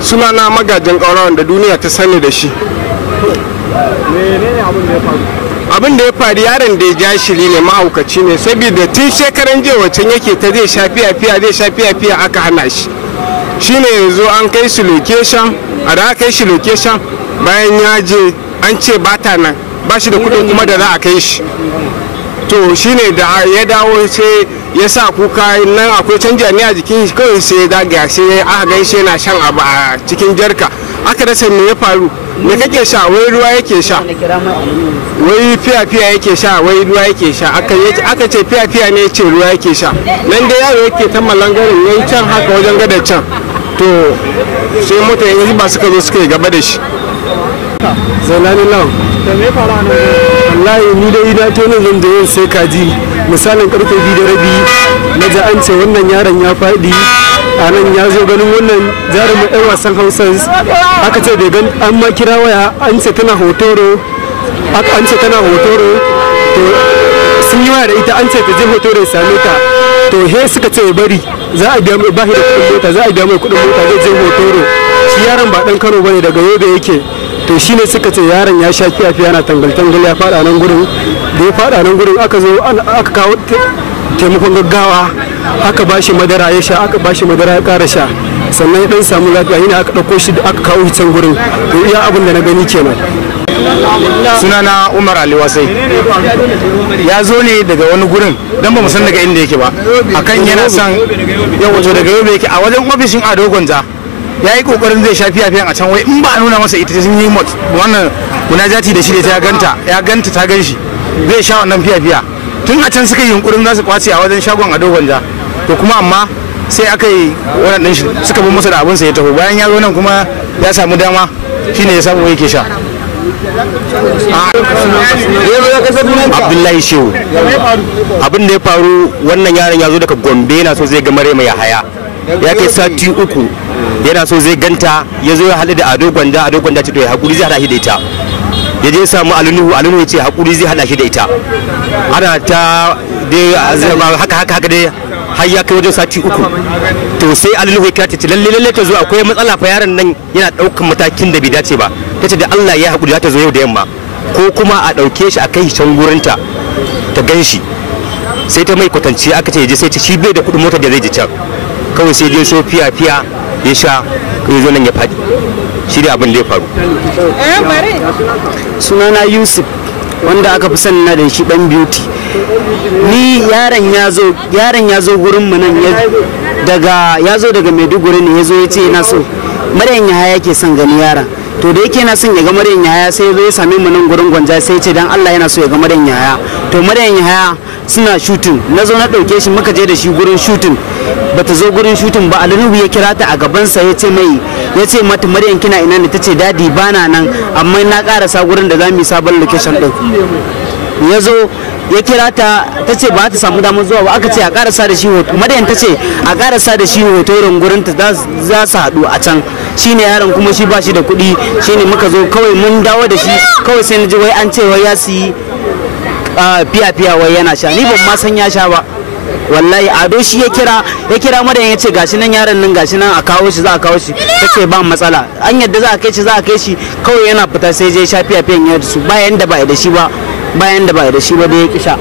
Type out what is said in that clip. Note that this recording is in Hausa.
Sunana magajin ƙaurawan da duniya ta sani da shi. Abin da ya faru yaron da ya ja shiri ne, mahaukaci ne, saboda tun shekaran jiya wacan yake ta zai sha fiya aka hana shi. Shine yanzu an kai shi location, a da aka kai shi location bayan ya je an ce bata nan, ba shi da kuɗin kuma da za a kai shi. To shine da ya dawo sai ya sa kuka, nan akwai canja ne a jikin shi, kawai sai ya dagaya, sai aka gan shi yana shan abu a cikin jarka. Aka rasa me ya faru, me kake sha? Wai ruwa yake sha, wai fiya yake sha, wai ruwa yake sha. Aka ce fiya ne, ya ce ruwa yake sha. Nan da yaro yake ta malangarin, yayi can haka wajen gadar can. To sai mota yanzu ba suka zo suka yi gaba da shi. Zailani lau wallahi ni da ina to nan zan je sai kaji misalin karfe 2:30 na ji an ce wannan yaron ya faɗi a nan, ya zo ganin wannan jarumin ɗan wasan Hausa. Aka ce bai gan, an ma kira waya an ce tana hotoro, to sun yi waya da ita an ce ta je hotoro ya same ta. To he suka ce bari za a biya mai bahi da kuɗin mota, za a biya mai kuɗin mota zai je hotoro. Shi yaron ba ɗan Kano bane, daga Yobe yake. To shine suka ce yaron ya sha fiya na tangal ya faɗa nan gurin. Da ya faɗa nan gurin aka zo aka kawo taimakon gaggawa, aka bashi madara ya sha, aka bashi madara ya ƙara sha, sannan ya ɗan samu lafiya. Yana aka ɗauko shi aka kawo shi can gurin. To iya abin da na gani kenan. Sunana Umar Ali Wasai. Ya zo ne daga wani gurin don ba mu san daga inda yake ba, akan yana son yau wato daga Yobe yake a wajen ofishin Ado Gwanja. Ya yi kokarin zai sha fiya a can, wai in ba a nuna masa ita sun yi wannan munajati da shi da ya ganta ta gan shi zai sha wannan fiya. Tun a can suka yi yunkurin za su kwace a wajen shagon Ado Gwanja, to kuma amma sai aka yi wannan din shi suka bi masa da abinsa ya taho. Bayan ya zo nan kuma ya samu dama, shine ya samu yake sha. Abdullahi Shehu. Abin da ya faru, wannan yaron ya zo daga Gombe, yana so zai ga Marya mai haya, ya kai sati 3 yana so zai ganta. Ya zo ya haɗu da Ado Gwanja ce to ya haƙuri zai haɗa shi da ita. Ya je samu Alinuhu ya ce haƙuri zai haɗa shi da ita. Ana ta dai haka dai har ya kai wajen sati 3. To sai Alinuhu ya kira ta ce lalle ta zo, akwai matsala fa, yaron nan yana ɗaukan matakin da bai dace ba. Ta ce da Allah ya haƙuri za ta zo yau da yamma, ko kuma a ɗauke shi a kai can gurinta ta gan shi. Sai ta mai kwatance, aka ce ya je, sai ta shi bai da kuɗin motar da zai je can, kawai sai dai so fiya ya sha, ya zo nan ya faɗi. Shi da abin da ya faru. Sunana Yusuf, wanda aka fi sani na da shi dan beauty. Ni yaron ya zo gurin mu nan, ya zo daga Maiduguri ne, ya zo ya ce yana so Maryan Yahaya ke son gani yaron. To da yake yana son ya ga Maryan Yahaya, sai ya zo ya same mu nan gurin Gwanja, sai ya ce dan Allah yana so ya ga Maryan Yahaya. To Maryan Yahaya suna shooting, na zo na ɗauke shi muka je da shi gurin shooting. Bata zo gurin shooting ba, Alinuhu ya kira ta a gabansa ya ce mata Maryan kina ina ne? Ta ce dadi bana nan, amma na karasa gurin da za mu yi sabon location din. Ya zo ya kira ta ce ba ta samu damar zuwa ba, aka ce a karasa da shi hoto. Maryan ta ce a karasa da shi hoton gurin ta za su haɗu a can. Shine yaron kuma shi ba shi da kuɗi, shine muka zo kawai mun dawo da shi, kawai sai na ji wai an ce wai ya siyi fiya wai yana sha. Ni ban ma san ya sha ba wallahi. Ado shi ya kira Maryan ya ce gashi nan yaron nan, gashi nan a kawo shi, za a kawo shi. Ta ce ba matsala, an yadda za a kai shi, kawai yana fita sai je sha fiya ya da su, bayan da ba da shi ba da ya kisha.